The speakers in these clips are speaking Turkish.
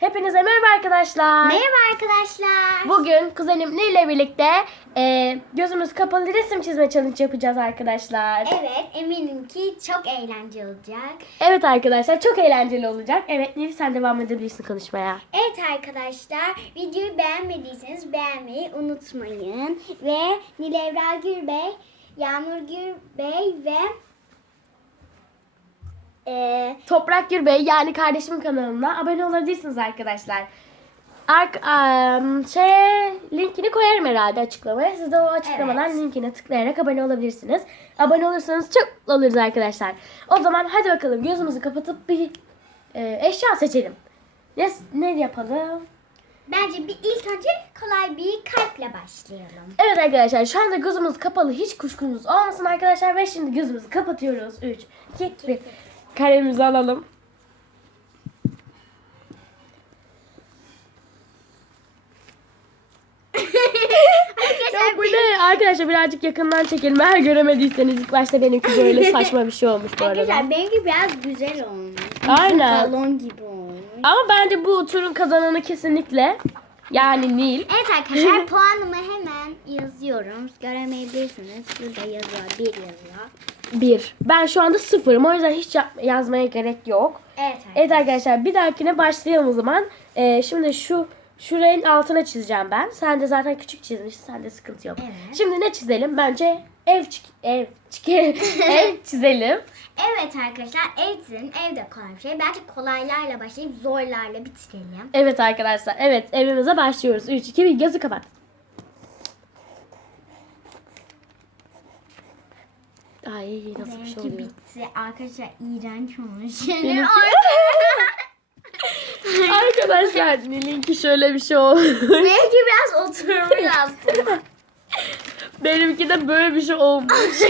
Hepinize merhaba arkadaşlar. Merhaba arkadaşlar. Bugün kuzenim Nil ile birlikte e, gözümüz kapalı resim çizme challenge yapacağız arkadaşlar. Evet eminim ki çok eğlenceli olacak. Evet arkadaşlar çok eğlenceli olacak. Evet Nil sen devam edebilirsin konuşmaya. Evet arkadaşlar videoyu beğenmediyseniz beğenmeyi unutmayın. Ve Nilevra Gürbey, Yağmur Gürbey ve e, Toprak Gürbey yani kardeşimin kanalına abone olabilirsiniz arkadaşlar. Ark, am, şey, linkini koyarım herhalde açıklamaya. Siz de o açıklamadan Evet. linkine tıklayarak abone olabilirsiniz. Abone olursanız çok mutlu oluruz arkadaşlar. O zaman hadi bakalım gözümüzü kapatıp bir e, eşya seçelim. Ne, ne yapalım? bence bir ilk önce kolay bir kalple başlayalım. Evet arkadaşlar şu anda gözümüz kapalı hiç kuşkunuz olmasın arkadaşlar ve şimdi gözümüzü kapatıyoruz. 3, 2, 1. Kalemimizi alalım. Ya bu ne? Arkadaşlar birazcık yakından çekelim. Eğer göremediyseniz ilk başta benimki böyle saçma bir şey olmuş bu arada. Arkadaşlar benimki biraz güzel olmuş. Aynen. Balon gibi olmuş. Ama bence bu turun kazananı kesinlikle yani Nil. Evet arkadaşlar puanımı hemen yazıyorum. Göremeyebilirsiniz. Burada yazıyor. Bir yazıyor. 1. Ben şu anda sıfırım. O yüzden hiç yazmaya gerek yok. Evet arkadaşlar. Evet arkadaşlar bir dahakine başlayalım o zaman. Ee, şimdi şu şuranın altına çizeceğim ben. Sen de zaten küçük çizmişsin. Sende sıkıntı yok. Evet. Şimdi ne çizelim? Bence ev çık ev çık ev çizelim. Evet arkadaşlar ev çizin. Ev de kolay bir şey. Bence kolaylarla başlayıp zorlarla bitirelim. Evet arkadaşlar. Evet evimize başlıyoruz. 3 2 1 gözü kapat. Ay nasıl bir şey Benimki oluyor? bitti. Arkadaşlar iğrenç olmuş. Benimki- Arkadaşlar Nil'inki şöyle bir şey oldu. Benimki biraz oturmuş aslında. Benimki de böyle bir şey olmuş.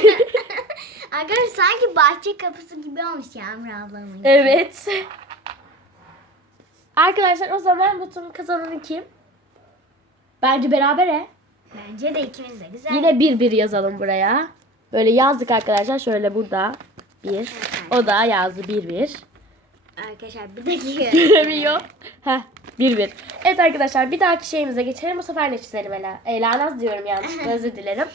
Arkadaşlar sanki bahçe kapısı gibi olmuş Yağmur ablamın. Evet. Arkadaşlar o zaman bu turun kazananı kim? Bence berabere. Bence de ikimiz de güzel. Yine bir bir yazalım buraya. Böyle yazdık arkadaşlar. Şöyle burada bir. O da yazdı bir bir. Arkadaşlar bir dakika. Göremiyor. Heh bir bir. Evet arkadaşlar bir dahaki şeyimize geçelim. Bu sefer ne çizelim Ela? Ela Naz diyorum yanlışlıkla özür dilerim.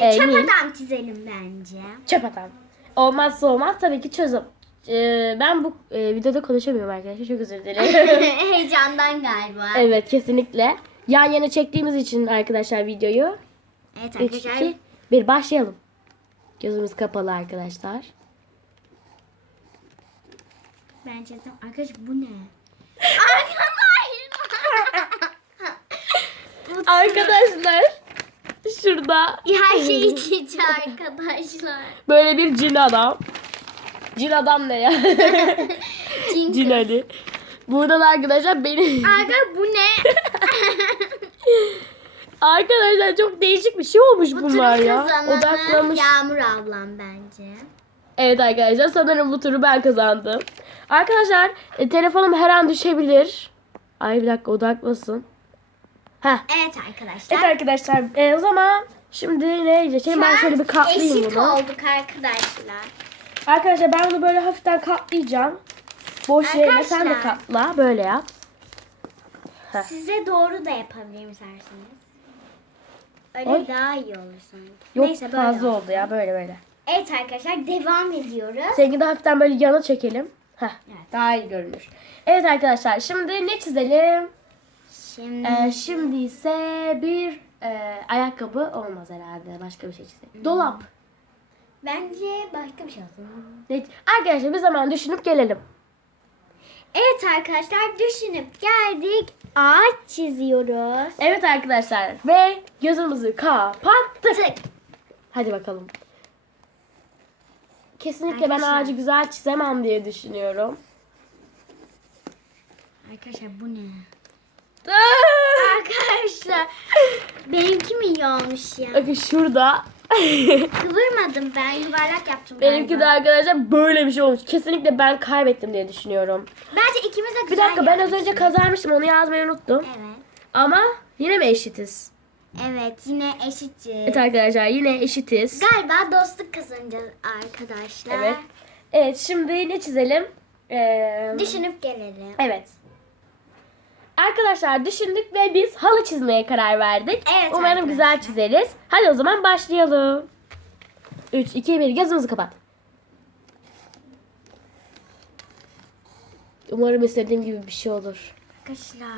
Ee, Ee, çöp Nil. adam çizelim bence. Çöp atan. Olmazsa olmaz tabii ki çözüm. Ee, ben bu e, videoda konuşamıyorum arkadaşlar. Çok özür dilerim. Heyecandan galiba. evet kesinlikle. Yan yana çektiğimiz için arkadaşlar videoyu. Evet 3, arkadaşlar. 2, 1 başlayalım. Gözümüz kapalı arkadaşlar. Bence de arkadaş bu ne? Arkadaşlar şurada Her şey iç içe arkadaşlar. böyle bir cin adam. Cin adam ne ya? Cin cin Ali. Burada da arkadaşlar benim. Aga bu ne? arkadaşlar çok değişik bir şey olmuş bu bunlar ya. kazananı Odaklamış. Yağmur ablam bence. Evet arkadaşlar sanırım bu turu ben kazandım. Arkadaşlar e, telefonum her an düşebilir. Ay bir dakika odaklasın. Heh. Evet arkadaşlar. Evet arkadaşlar e, o zaman şimdi ne geçelim ben Şu şöyle bir katlayayım eşit bunu. olduk arkadaşlar. Arkadaşlar ben bunu böyle hafiften katlayacağım. Boş yerine sen de Arkadaşlar. katla böyle yap. Size doğru da yapabilirim isterseniz. Öyle Oy. daha iyi olur sanki. Yok Neyse fazla olsun. oldu ya böyle böyle. Evet arkadaşlar devam ediyoruz. Seninki de hafiften böyle yana çekelim. Heh, Evet. daha iyi görünür. Evet arkadaşlar şimdi ne çizelim? Şimdi Ee, şimdi ise bir e, ayakkabı olmaz herhalde. Başka bir şey çizelim. Dolap. bence başka bir şey olsun. Ne- Arkadaşlar bir zaman düşünüp gelelim. Evet arkadaşlar düşünüp geldik. Ağaç çiziyoruz. Evet arkadaşlar ve gözümüzü kapattık. Tık. Hadi bakalım. Kesinlikle ben Arkadaşlar. ağacı güzel çizemem diye düşünüyorum. Arkadaşlar bu ne? Arkadaşlar benimki mi iyi olmuş ya? Bakın şurada. Kıvırmadım ben yuvarlak yaptım Benimki de galiba. arkadaşlar böyle bir şey olmuş. Kesinlikle ben kaybettim diye düşünüyorum. Bence ikimiz de Bir güzel dakika ben az yapmışız. önce kazanmıştım onu yazmayı unuttum. Evet. Ama yine mi eşitiz? Evet yine eşitiz. Evet arkadaşlar yine eşitiz. Galiba dostluk kazanacağız arkadaşlar. Evet. Evet şimdi ne çizelim? Ee, Düşünüp gelelim. evet. Arkadaşlar düşündük ve biz halı çizmeye karar verdik. Evet Umarım arkadaşlar. güzel çizeriz. Hadi o zaman başlayalım. 3, 2, 1 gözümüzü kapat. Umarım istediğim gibi bir şey olur. Arkadaşlar.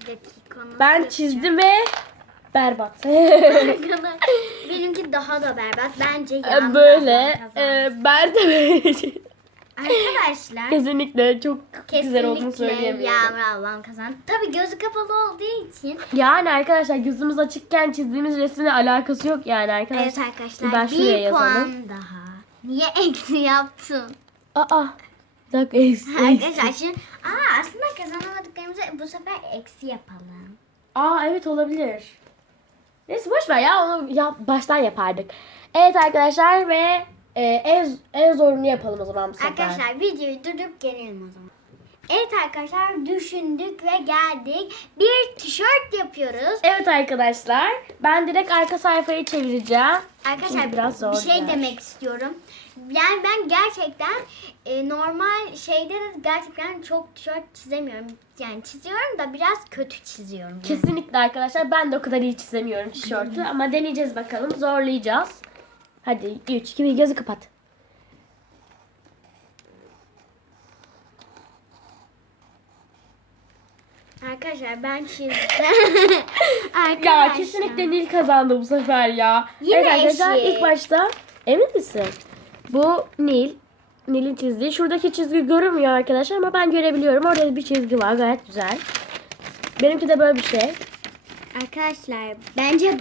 Bir dakika. nasıl Ben çizdim ve berbat. Benimki daha da berbat. Bence Yağmur Böyle. e, ben de böyle. Arkadaşlar. Kesinlikle çok güzel olduğunu Kesinlikle söyleyemiyorum. Yağmur ablam kazandı. Tabii gözü kapalı olduğu için. Yani arkadaşlar gözümüz açıkken çizdiğimiz resmine alakası yok yani arkadaşlar. Evet arkadaşlar Ben şuraya bir yazalım. puan daha. Niye eksi yaptın? Aa. Bir dakika eksi, Arkadaşlar şimdi aa, aslında kazanamadıklarımızı bu sefer eksi yapalım. Aa evet olabilir. Neyse boş ver ya onu ya, baştan yapardık. Evet arkadaşlar ve e, en, en zorunu yapalım o zaman bu sefer. Arkadaşlar videoyu durdurup gelelim o zaman. Evet arkadaşlar düşündük ve geldik. Bir tişört yapıyoruz. Evet arkadaşlar ben direkt arka sayfayı çevireceğim. Arkadaşlar Çünkü biraz zor bir şey biraz. demek istiyorum. Yani ben gerçekten e, normal şeyde de gerçekten çok tişört çizemiyorum. Yani çiziyorum da biraz kötü çiziyorum. Kesinlikle arkadaşlar ben de o kadar iyi çizemiyorum tişörtü ama deneyeceğiz bakalım zorlayacağız. Hadi 3 2 1 gözü kapat. Arkadaşlar ben çizdim. Ya Arkadaşlar. kesinlikle Nil kazandı bu sefer ya. Yine evet arkadaşlar eşit. ilk başta emin misin? Bu Nil. Nil'in çizdiği. Şuradaki çizgi görünmüyor arkadaşlar ama ben görebiliyorum. Orada bir çizgi var gayet güzel. Benimki de böyle bir şey. Arkadaşlar bence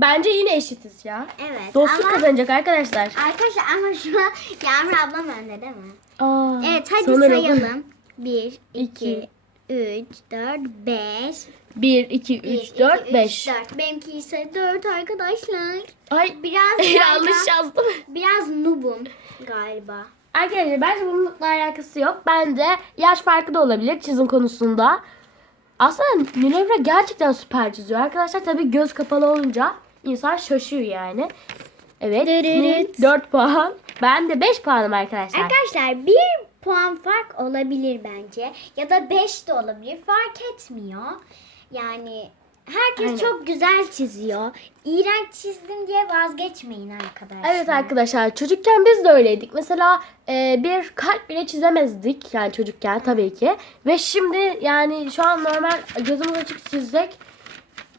Bence yine eşitiz ya. evet Dostluk ama kazanacak arkadaşlar. arkadaşlar ama şu an Yağmur ablam önde değil mi? Aa, Evet hadi sanırım. sayalım. 1, İki. 2, 3, 4, 5. 1, 2, 3, 4, 5. 4. Benimki ise 4 arkadaşlar. Ay Biraz yanlış yazdım. Biraz noobum galiba. Arkadaşlar bence bununla alakası yok. Bence yaş farkı da olabilir çizim konusunda. Aslında Nilevra gerçekten süper çiziyor. Arkadaşlar tabii göz kapalı olunca insan şaşıyor yani. Evet. Nil 4 puan. Ben de 5 puanım arkadaşlar. Arkadaşlar 1 puan fark olabilir bence. Ya da 5 de olabilir. Fark etmiyor. Yani herkes Aynen. çok güzel çiziyor. İğrenç çizdim diye vazgeçmeyin arkadaşlar. Evet arkadaşlar çocukken biz de öyleydik. Mesela e, bir kalp bile çizemezdik yani çocukken tabii ki. Ve şimdi yani şu an normal gözümüz açık çizsek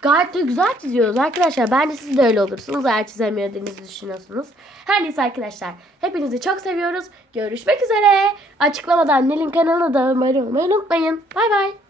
gayet de güzel çiziyoruz arkadaşlar. Bence siz de öyle olursunuz eğer çizemediğinizi düşünüyorsunuz. Her neyse arkadaşlar hepinizi çok seviyoruz. Görüşmek üzere. Açıklamadan Nil'in kanalına da abone olmayı unutmayın. Bay bay.